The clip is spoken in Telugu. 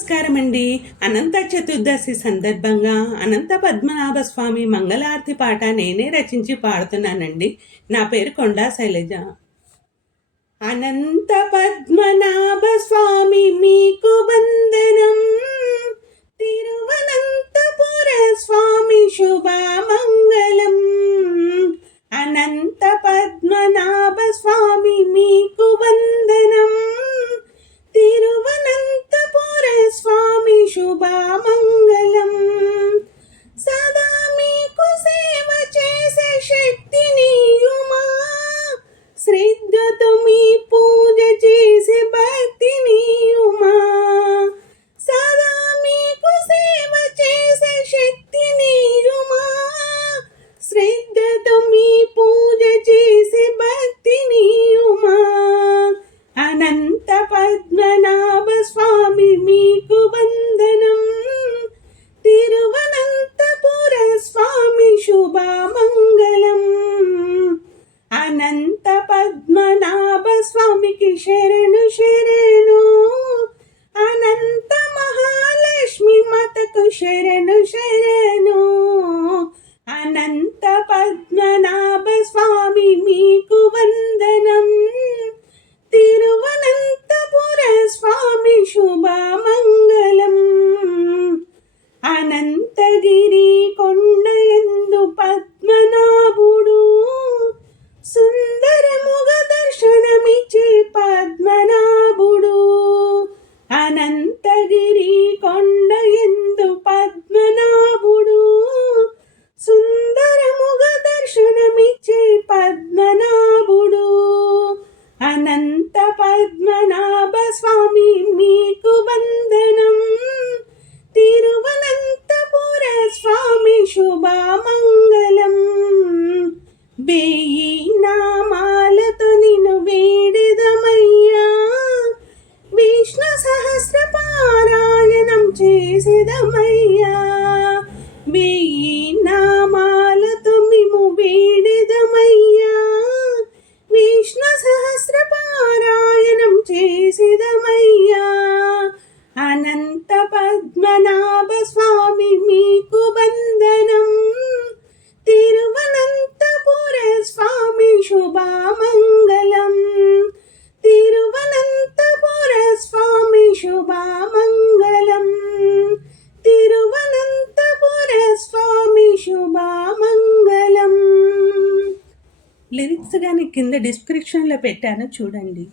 నమస్కారం అండి అనంత చతుర్దశి సందర్భంగా అనంత పద్మనాభ స్వామి మంగళారతి పాట నేనే రచించి పాడుతున్నానండి. నా పేరు కొండా శైలజ. అనంత పద్మనాభ స్వామి మీకు వందనం. తిరువనంతపుర స్వామి శుభమంగళం. అనంత పద్మనాభ స్వామి మీకు তুমি পু వందనం. తిరువనంతపుర స్వామి శుభమంగళం. అనంతగిరి కొండ ఎందు పద్మనాభుడు. సుందరముగ దర్శనమిచ్చే పద్మనాభుడు. అనంతగిరి కొండ ఎందు పద్మనాభుడు సుందరముగ దర్శనమిచ్చే పద్మనాభుడు అనంత పద్మనాభ స్వామి మీకు వందనం తిరువనంతపుర స్వామి శుభమంగళం వేయి నామాలతో నిన్ను వేడిదమయ్యా విష్ణు సహస్ర పారాయణం చేసేదమయ్యా చేసిదమయ్యా. అనంత పద్మనాభ స్వామి మీకు వందనం. తిరువనంతపుర స్వామి శుభామంగళం. తిరువనంతపుర స్వామి శుభామంగళం. తిరువనంతపుర స్వామి శుభామంగళం. లిరిక్స్ కానీ కింద డిస్క్రిప్షన్లో పెట్టాను చూడండి.